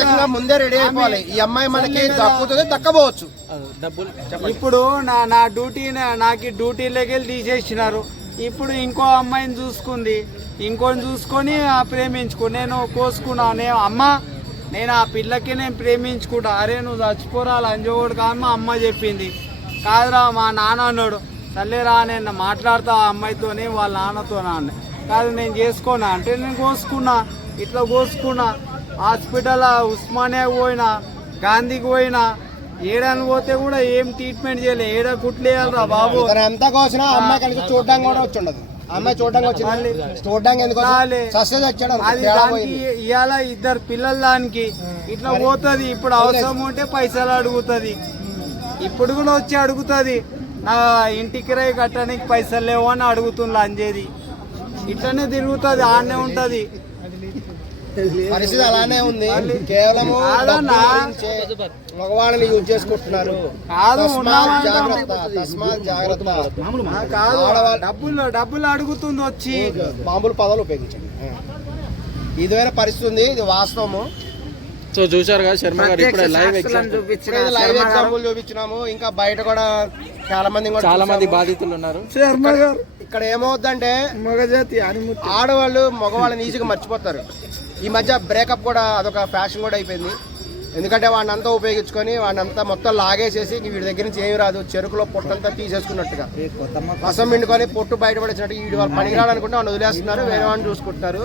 మానసికంగా ముందే రెడీ అయిపోవాలి. ఈ అమ్మాయి మనకి దక్కుతుంది దక్కబోవచ్చు డబ్బులు ఇప్పుడు నా నా డ్యూటీ నాకు డ్యూటీలోకి వెళ్ళి తీసేసినారు. ఇప్పుడు ఇంకో అమ్మాయిని చూసుకుంది. ఇంకోని చూసుకొని ఆ ప్రేమించుకో. నేను కోసుకున్నా. నేను అమ్మ నేను ఆ పిల్లకి నేను ప్రేమించుకుంటా. అరే నువ్వు చచ్చిపోరా లంజోడు కాదు మా అమ్మ చెప్పింది. కాదురా మా నాన్న అన్నాడు. సర్లేరా నేను మాట్లాడతా ఆ అమ్మాయితోని వాళ్ళ నాన్నతో అన్న. కాదు నేను చేసుకోనా? అంటే నేను కోసుకున్నా. ఇట్లా కోసుకున్నా. హాస్పిటల్ ఉస్మానియా పోయినా గాంధీకి పోయినా ఏడాని పోతే కూడా ఏం ట్రీట్మెంట్ చేయలే. ఏడ కుట్లేయాలరా బాబు? ఎంత కోసినా ఆ అమ్మాయి కలిసి చూడడానికి కూడా అమ్మాయి చూడడానికి వచ్చింది. చూడడానికి ఎందుకు అది దానికి. ఇవాళ ఇద్దరు పిల్లల దానికి. ఇట్లా పోతుంది. ఇప్పుడు అవసరం ఉంటే పైసలు అడుగుతుంది. ఇప్పుడు కూడా వచ్చి అడుగుతుంది. నా ఇంటికి కిరాయి కట్టడానికి పైసలు లేవు అని అడుగుతుంది అంజేది. ఇట్లనే తిరుగుతుంది ఆడనే ఉంటది. పరిస్థితి అలానే ఉంది. గురించే మగవాళ్ళని యూజ్ చేసుకుంటున్నారు. జాగ్రత్త తస్మాత్ డబ్బులు డబ్బులు అడుగుతుంది వచ్చి. మామూలు పదాలు ఉపయోగించండి. ఇదివైన పరిస్థితి ఉంది ఇది వాస్తవము. సో చూశారు కదా శర్మ గారు ఇప్పుడు లైవ్ లైవ్ ఎగ్జాంపుల్ చూపించినాము. ఇంకా బయట కూడా చాలా మంది కూడా చాలా మంది. బాధితులు ఉన్నారు. శర్మ గారు. ఇక్కడ ఏమవుద్దంటే మగజాతి ఆడవాళ్ళు మగవాళ్ళని ఈజీగా మర్చిపోతారు. ఈ మధ్య బ్రేకప్ కూడా అదొక ఫ్యాషన్ కూడా అయిపోయింది. ఎందుకంటే వాడిని అంతా ఉపయోగించుకొని వాడిని అంతా మొత్తం లాగేసేసి వీడి దగ్గర నుంచి ఏమి రాదు. చెరుకులో పొట్టంతా తీసేసుకున్నట్టుగా. రసం పిండుకొని పొట్టు బయటపడేసినట్టు వీడి వాళ్ళు పనికిరాడు అనుకుంటే వాడిని వదిలేస్తున్నారు వేరే వాడిని చూసుకుంటున్నారు.